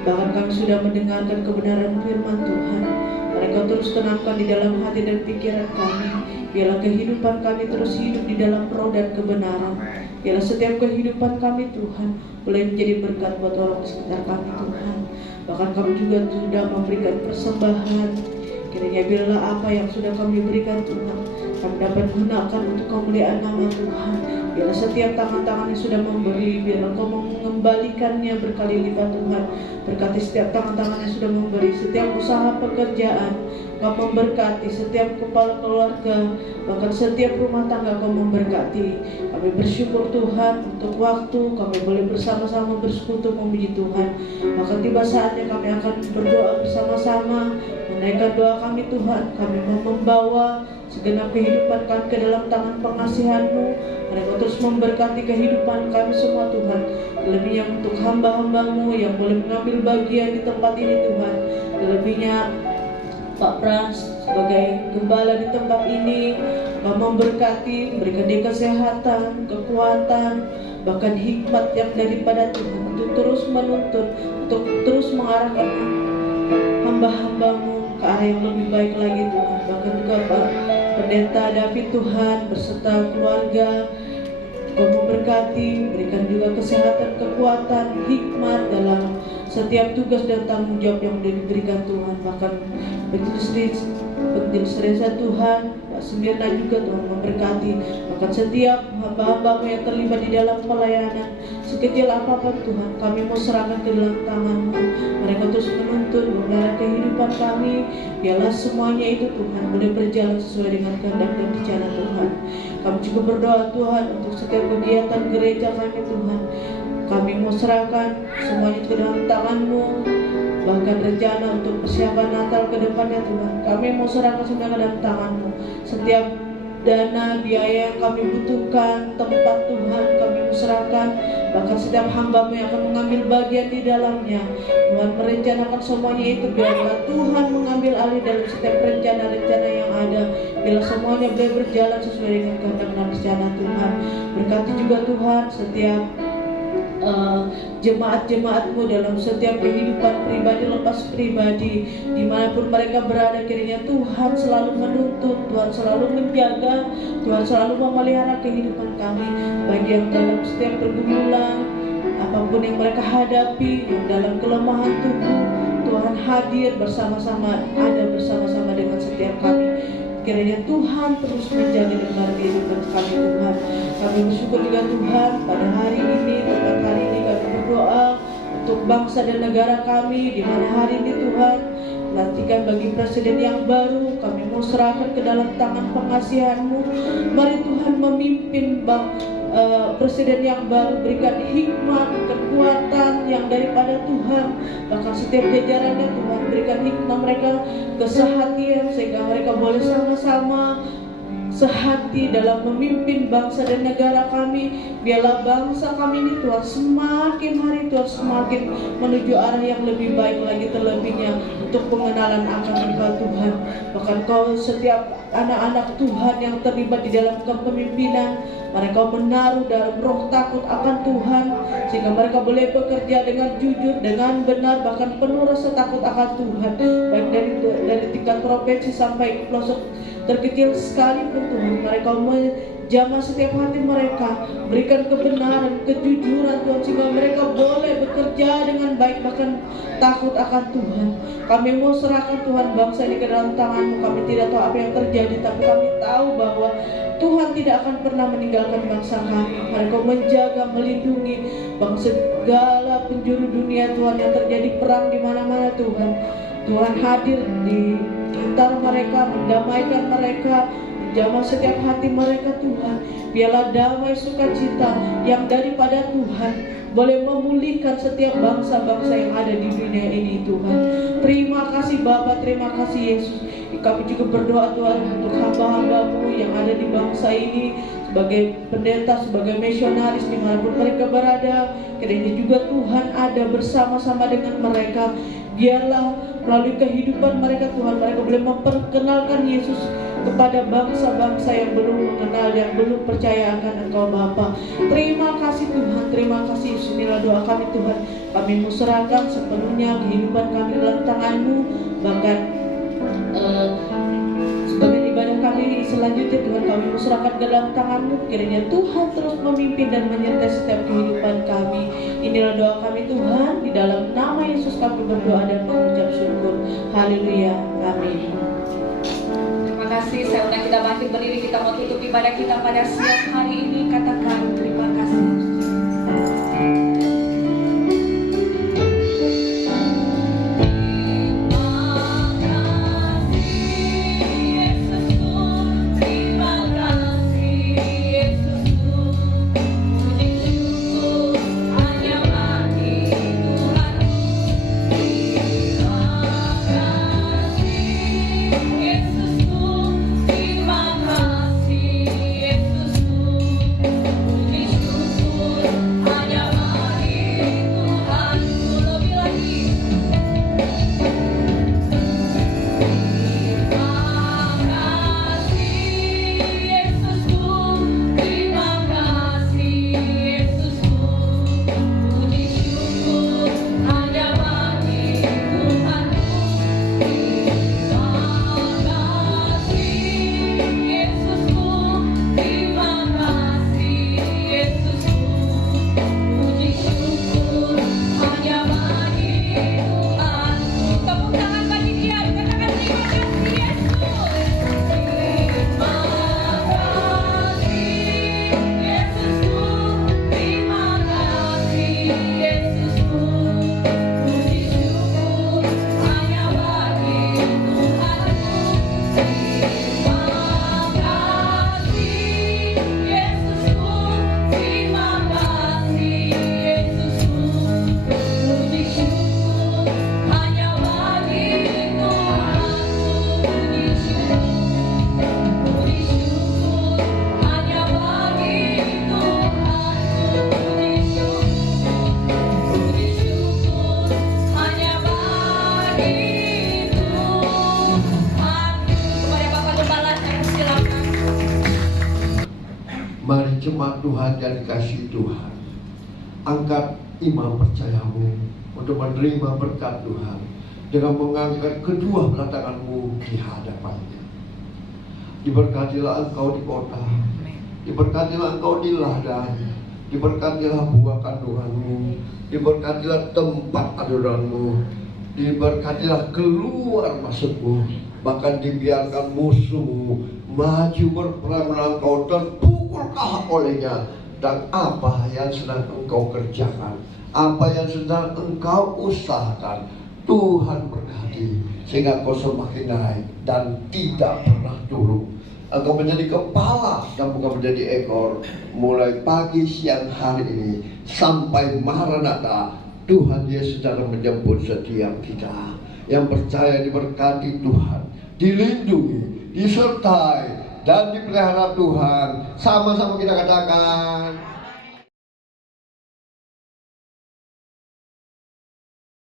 Bahkan kami sudah mendengarkan kebenaran firman Tuhan. Mereka terus tanamkan di dalam hati dan pikiran kami. Biarlah kehidupan kami terus hidup di dalam roh dan kebenaran. Biarlah setiap kehidupan kami Tuhan boleh menjadi berkat buat orang di sekitar kami Tuhan. Bahkan kami juga sudah memberikan persembahan. Kiranya biarlah apa yang sudah kami berikan Tuhan, kami dapat gunakan untuk kemuliaan nama Tuhan. Biarlah setiap tangan-tangan yang sudah memberi, biarlah Kau mengembalikannya berkali lipat Tuhan. Berkati setiap tangan-tangan yang sudah memberi, setiap usaha pekerjaan Kau memberkati, setiap kepala keluarga, bahkan setiap rumah tangga Kau memberkati. Kami bersyukur Tuhan untuk waktu kami boleh bersama-sama bersekutu memuji Tuhan. Bahkan tiba saatnya kami akan berdoa bersama-sama, menaikkan doa kami Tuhan. Kami mau membawa segenap kehidupan kami ke dalam tangan pengasihan-Mu. Mereka terus memberkati kehidupan kami semua Tuhan. Lebihnya untuk hamba-hamba-Mu yang boleh mengambil bagian di tempat ini Tuhan. Lebihnya Pak Frans sebagai gembala di tempat ini, Kau memberkati, berikan dia kesehatan, kekuatan, bahkan hikmat yang daripada Tuhan untuk terus menuntun, untuk terus mengarahkan hamba-hamba-Mu ke arah yang lebih baik lagi Tuhan. Bahkan juga Pak Pendeta David Tuhan beserta keluarga, Kau memberkati, berikan juga kesehatan, kekuatan, hikmat dalam setiap tugas dan tanggung jawab yang diberikan Tuhan. Bahkan Pentil Seresa Tuhan, Pak Semirna juga Tuhan memberkati. Bahkan setiap hamba-hamba-Mu yang terlibat di dalam pelayanan, sekecil apapun Tuhan, kami mau serahkan ke dalam tangan-Mu. Mereka terus menuntun, memelihara kehidupan kami. Biarlah semuanya itu Tuhan boleh berjalan sesuai dengan kehendak dan rencana Tuhan. Kami juga berdoa Tuhan untuk setiap kegiatan gereja kami Tuhan. Kami mau serahkan semuanya ke dalam tangan-Mu. Bahkan rencana untuk persiapan Natal ke depannya Tuhan, kami mau serahkan semua ke dalam tangan-Mu. Setiap dana, biaya yang kami butuhkan, tempat Tuhan, kami mau serahkan. Bahkan setiap hamba-Mu yang akan mengambil bagian di dalamnya, Tuhan merencanakan semuanya itu. Biarlah Tuhan mengambil alih dalam setiap rencana-rencana yang ada. Biarlah semuanya boleh berjalan sesuai dengan kehendak dan rencana Tuhan. Berkati juga Tuhan setiap jemaat-jemaat-Mu dalam setiap kehidupan pribadi lepas pribadi, dimanapun mereka berada. Kiranya Tuhan selalu menuntun, Tuhan selalu menjaga, Tuhan selalu memelihara kehidupan kami, baik yang dalam setiap pergumulan, apapun yang mereka hadapi, yang dalam kelemahan tubuh, Tuhan hadir bersama-sama, ada bersama-sama dengan setiap kami. Kiranya Tuhan terus menjaga dan memelihara kehidupan kami Tuhan. Kami bersyukur juga Tuhan pada hari ini, tepat hari ini kami berdoa untuk bangsa dan negara kami, di mana hari ini Tuhan lantikan bagi presiden yang baru. Kami mau serahkan ke dalam tangan pengasihan-Mu. Mari Tuhan memimpin presiden yang baru, berikan hikmat, kekuatan yang daripada Tuhan. Bahkan setiap jajarannya Tuhan berikan hikmat mereka, kesehatan, sehingga mereka boleh sama-sama sehati dalam memimpin bangsa dan negara kami. Biarlah bangsa kami ini Tuhan semakin hari Tuhan semakin menuju arah yang lebih baik lagi, terlebihnya untuk pengenalan akan Engkau Tuhan. Bahkan Kau setiap anak-anak Tuhan yang terlibat di dalam kepemimpinan, mereka menaruh dalam roh takut akan Tuhan, sehingga mereka boleh bekerja dengan jujur, dengan benar, bahkan penuh rasa takut akan Tuhan, baik dari tingkat provinsi sampai ke pelosok terkecil sekalipun Tuhan. Mereka menjamah setiap hati mereka, berikan kebenaran, kejujuran Tuhan, sehingga mereka boleh bekerja dengan baik, bahkan takut akan Tuhan. Kami mau serahkan Tuhan bangsa ini ke dalam tangan-Mu. Kami tidak tahu apa yang terjadi, tapi kami tahu bahwa Tuhan tidak akan pernah meninggalkan bangsa kami. Mereka menjaga, melindungi bangsa segala penjuru dunia Tuhan, yang terjadi perang di mana-mana Tuhan. Tuhan hadir di antara mereka, mendamaikan mereka, menjamah setiap hati mereka Tuhan. Biarlah damai sukacita yang daripada Tuhan boleh memulihkan setiap bangsa-bangsa yang ada di dunia ini Tuhan. Terima kasih Bapa, terima kasih Yesus. Kami juga berdoa Tuhan untuk hamba-hamba-Mu yang ada di bangsa ini, sebagai pendeta, sebagai misionaris dimanapun mereka berada. Kiranya juga Tuhan ada bersama-sama dengan mereka. Biarlah melalui kehidupan mereka Tuhan, mereka boleh memperkenalkan Yesus kepada bangsa-bangsa yang belum mengenal, yang belum percaya akan Engkau Bapa. Terima kasih Tuhan, terima kasih Yesus. Inilah doa kami Tuhan. Kami mau serahkan sepenuhnya kehidupan kami dalam tangan-Mu. Bahkan sebagai ibadah kami selanjutnya Tuhan, kami mau serahkan ke dalam tangan-Mu. Kiranya Tuhan terus memimpin dan menyertai setiap kehidupan kami. Inilah doa kami Tuhan, di dalam nama Yesus kami berdoa dan mengucap syukur. Haleluya, amin. Terima kasih. Saya undang kita bangkit berdiri, kita mau tutup ibadah kita pada siang hari ini. Katakan terima kasih. Mari jemaat Tuhan yang dikasihi Tuhan, angkat iman percayamu untuk menerima berkat Tuhan dengan mengangkat kedua belah tanganmu di hadapannya. Diberkatilah engkau di kota, diberkatilah engkau di ladang, diberkatilah buah kandunganmu, diberkatilah tempat adoranmu, diberkatilah keluar masukmu, bahkan dibiarkan musuhmu maju berperang melawan engkau, terpukulkah olehnya. Dan apa yang sedang engkau kerjakan, apa yang sedang engkau usahakan, Tuhan berkati sehingga engkau semakin naik dan tidak pernah turun. Engkau menjadi kepala dan bukan menjadi ekor. Mulai pagi siang hari ini sampai Maranatha, Tuhan Yesus sedang menjemput setiap kita yang percaya. Diberkati Tuhan, dilindungi, disertai, dan dipelihara Tuhan. Sama-sama kita katakan